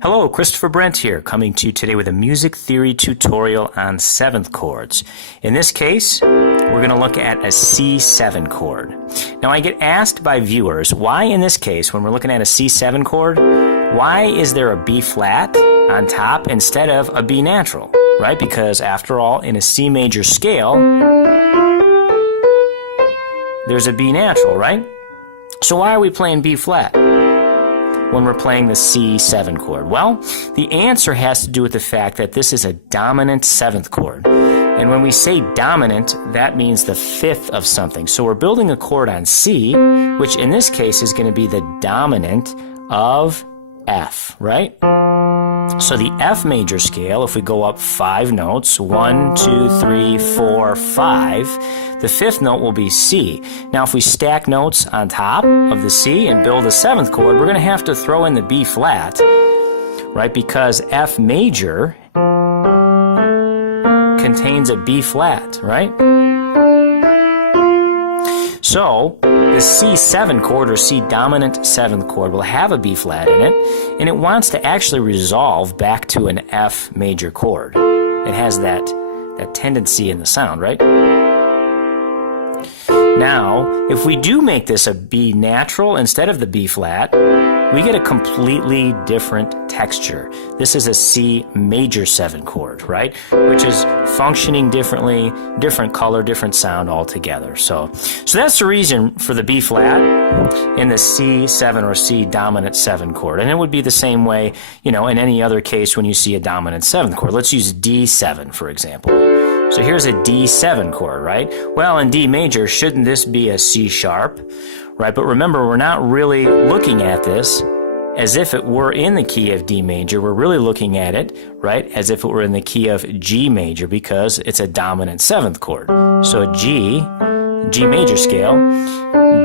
Hello, Christopher Brent here, coming to you today with a music theory tutorial on seventh chords. In this case, we're going to look at a C7 chord. Now, I get asked by viewers, why in this case, when we're looking at a C7 chord, why is there a B flat on top instead of a B natural, right? Because after all, in a C major scale, there's a B natural, right? So why are we playing B flat when we're playing the C7 chord? Well, the answer has to do with the fact that this is a dominant seventh chord. And when we say dominant, that means the fifth of something. So we're building a chord on C, which in this case is going to be the dominant of F, right? So the F major scale, if we go up 5 notes, 1, 2, 3, 4, 5, the fifth note will be C. Now if we stack notes on top of the C and build a seventh chord, we're going to have to throw in the B flat, right? Because F major contains a B flat, right? So the C7 chord or C dominant seventh chord will have a B flat in it, and it wants to actually resolve back to an F major chord. It has that tendency in the sound, right? Now, if we do make this a B natural instead of the B flat, we get a completely different texture. This is a C major 7 chord, right? Which is functioning differently, different color, different sound altogether. So that's the reason for the B flat in the C7 or C dominant 7 chord. And it would be the same way, in any other case when you see a dominant 7th chord. Let's use D7, for example. So here's a D7 chord, right? Well, in D major, shouldn't this be a C sharp, right? But remember, we're not really looking at this as if it were in the key of D major. We're really looking at it, right, as if it were in the key of G major because it's a dominant 7th chord. So G major scale,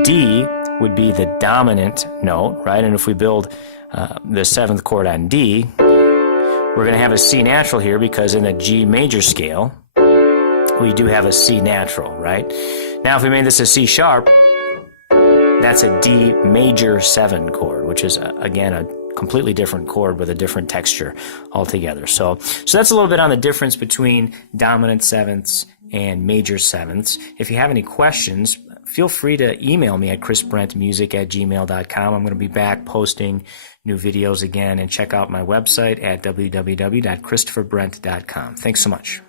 D would be the dominant note, right? And if we build the 7th chord on D, we're going to have a C natural here because in the G major scale, we do have a C natural, right? Now, if we made this a C sharp, that's a D major 7 chord, which is, again, a completely different chord with a different texture altogether. So that's a little bit on the difference between dominant sevenths and major sevenths. If you have any questions, feel free to email me at chrisbrentmusic@gmail.com. I'm going to be back posting new videos again, and check out my website at www.christopherbrent.com. Thanks so much.